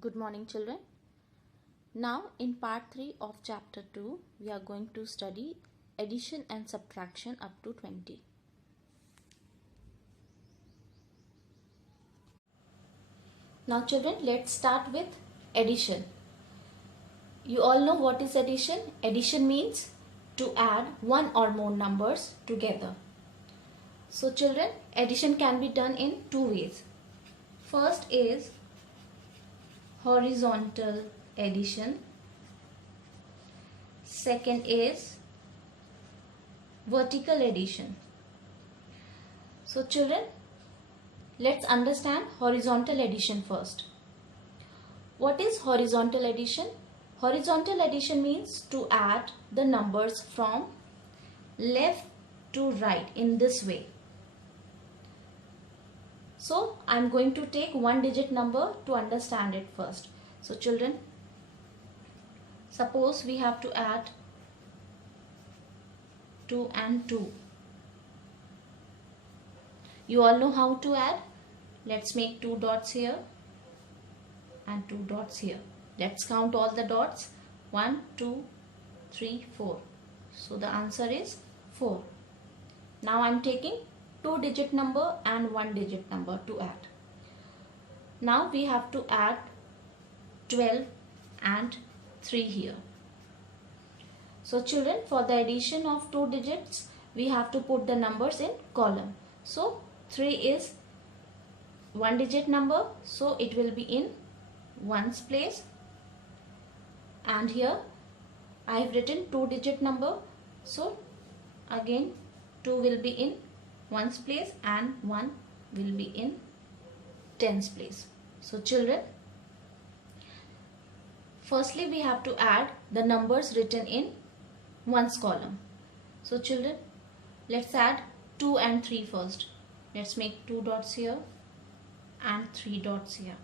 Good morning, children. Now, in part 3 of chapter 2, we are going to study addition and subtraction up to 20. Now, children, let's start with addition. You all know what is addition? Addition means to add one or more numbers together. So, children, addition can be done in two ways. First is horizontal addition. Second is vertical addition. So children, let's understand horizontal addition first. What is horizontal addition? Horizontal addition means to add the numbers from left to right in this way. So I'm going to take one digit number to understand it first. So children, suppose we have to add 2 and 2. You all know how to add. Let's make 2 dots here and 2 dots here. Let's count all the dots. 1, 2, 3, 4. So the answer is 4. Now I'm taking 2 digit number and 1 digit number to add. Now we have to add 12 and 3 here. So children, for the addition of 2 digits, we have to put the numbers in column. So 3 is 1 digit number, so it will be in ones place. And here I have written 2 digit number, so again 2 will be in ones place and 1 will be in tens place. So children, firstly we have to add the numbers written in ones column. So children, let's add 2 and 3 first. Let's make 2 dots here and 3 dots here.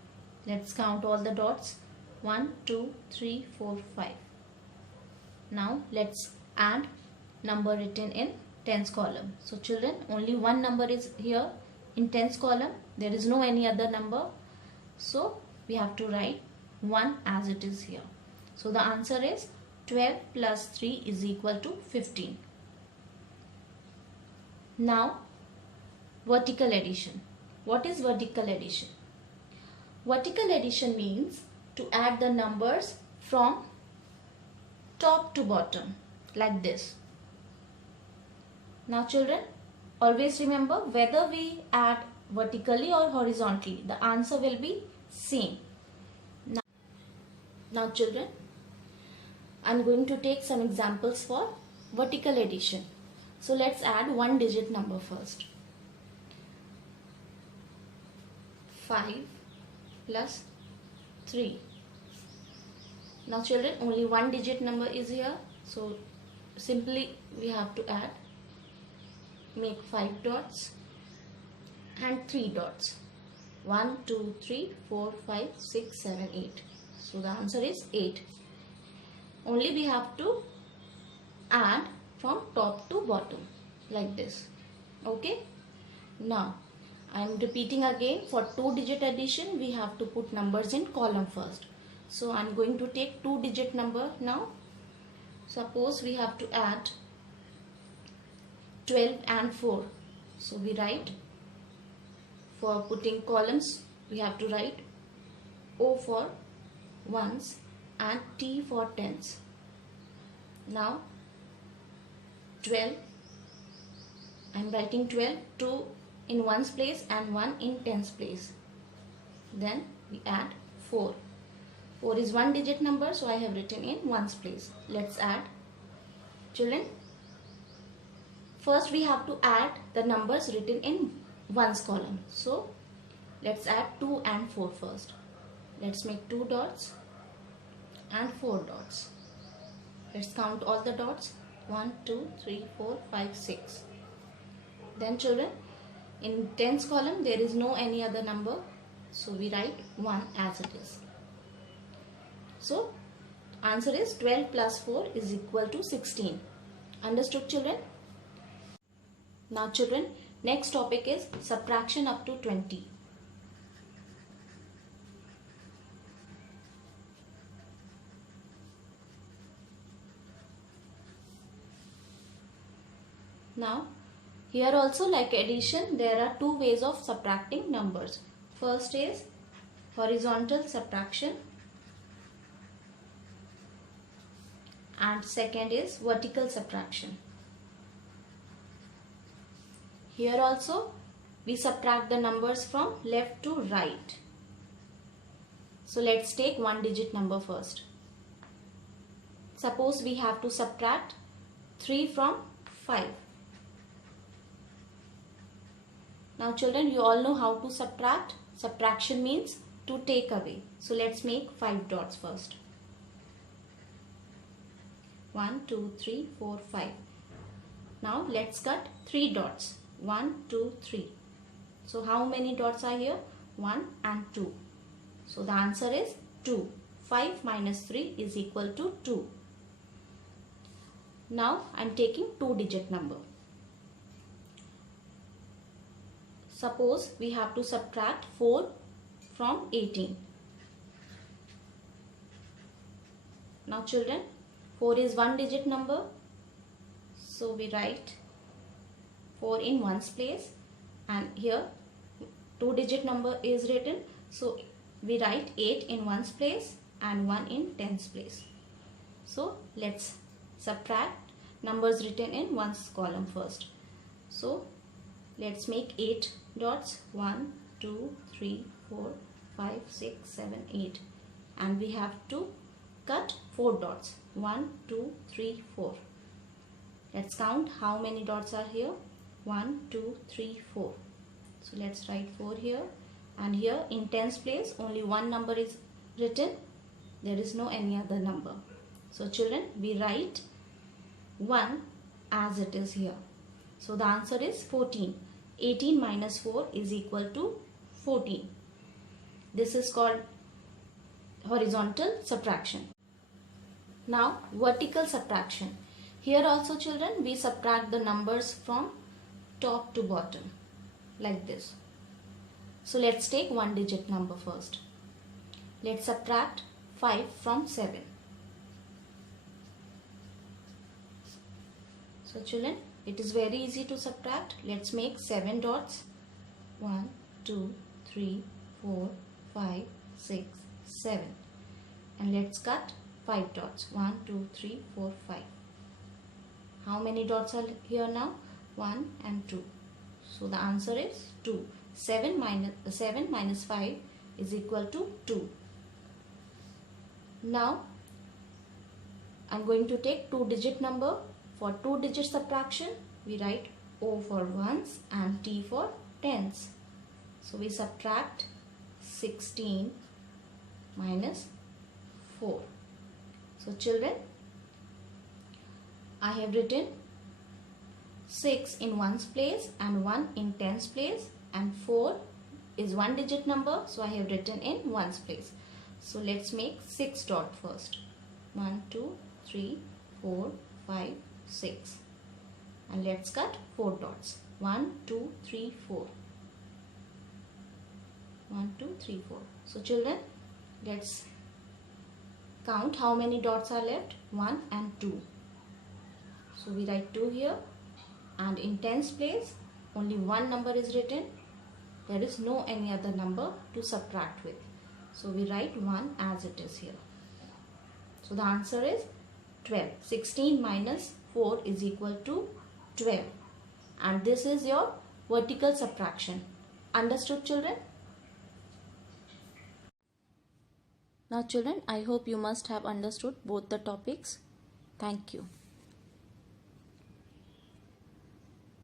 Let's count all the dots. 1, 2, 3, 4, 5. Now let's add number written in tens column. So children, only one number is here in tens column. There is no any other number. So we have to write 1 as it is here. So the answer is 12 plus 3 is equal to 15. Now vertical addition. What is vertical addition? Vertical addition means to add the numbers from top to bottom like this. Now children, always remember, whether we add vertically or horizontally, the answer will be same. Now children, I'm going to take some examples for vertical addition. So let's add one digit number first. 5 plus 3. Now children, only one digit number is here. So simply we have to add. Make 5 dots and 3 dots. 1, 2, 3, 4, 5, 6, 7, 8. So the answer is 8. Only we have to add from top to bottom like this. Okay. Now I am repeating again, for 2 digit addition we have to put numbers in column first. So I am going to take 2 digit number now. Suppose we have to add 12 and 4. So we write, for putting columns we have to write O for ones and T for tens. Now 12, I am writing 12, 2 in ones place and 1 in tens place. Then we add 4. 4 is one digit number, so I have written in ones place. Let's add. Children, first we have to add the numbers written in ones column. So let's add 2 and 4 first. Let's make 2 dots and 4 dots. Let's count all the dots. 1, 2, 3, 4, 5, 6. Then children, in tens column there is no any other number. So we write 1 as it is. So answer is 12 plus 4 is equal to 16. Understood children? Now children, next topic is subtraction up to 20. Now here also, like addition, there are two ways of subtracting numbers. First is horizontal subtraction and second is vertical subtraction. Here also we subtract the numbers from left to right. So let's take one digit number first. Suppose we have to subtract 3 from 5. Now children, you all know how to subtract. Subtraction means to take away. So let's make 5 dots first. 1, 2, 3, 4, 5. Now let's cut 3 dots. 1, 2, 3. So how many dots are here? 1 and 2. So the answer is 2. 5 minus 3 is equal to 2. Now I am taking 2-digit number. Suppose we have to subtract 4 from 18. Now children, 4 is 1-digit number. So we write 4 in ones place, and here 2-digit number is written. So we write 8 in ones place and 1 in tens place. So let's subtract numbers written in ones column first. So let's make 8 dots. 1, 2, 3, 4, 5, 6, 7, 8. And we have to cut 4 dots. 1, 2, 3, 4. Let's count how many dots are here. 1, 2, 3, 4. So let's write 4 here. And here in tens place only one number is written. There is no any other number. So children, we write 1 as it is here. So the answer is 14. 18 minus 4 is equal to 14. This is called horizontal subtraction. Now vertical subtraction. Here also children, we subtract the numbers from top to bottom like this. So let's take 1-digit number first. Let's subtract 5 from 7. So children, it is very easy to subtract. Let's make 7 dots. 1, 2, 3, 4, 5, 6, 7. And let's cut 5 dots. 1, 2, 3, 4, 5. How many dots are here now? 1 and 2. So the answer is 2. 7 minus 5 is equal to 2. Now I am going to take 2-digit number. For 2-digit subtraction, we write O for ones and T for tens. So we subtract 16 minus 4. So children, I have written 6 in ones place and 1 in tens place, and 4 is 1-digit number, so I have written in ones place. So let's make 6 dot first. 1, 2, 3, 4, 5, 6. And let's cut 4 dots. 1, 2, 3, 4. 1, 2, 3, 4. So children, let's count how many dots are left. 1 and 2. So we write 2 here, and in tens place only one number is written. There is no any other number to subtract with. So we write 1 as it is here. So the answer is 12. 16 minus 4 is equal to 12. And this is your vertical subtraction. Understood children? Now children, I hope you must have understood both the topics. Thank you.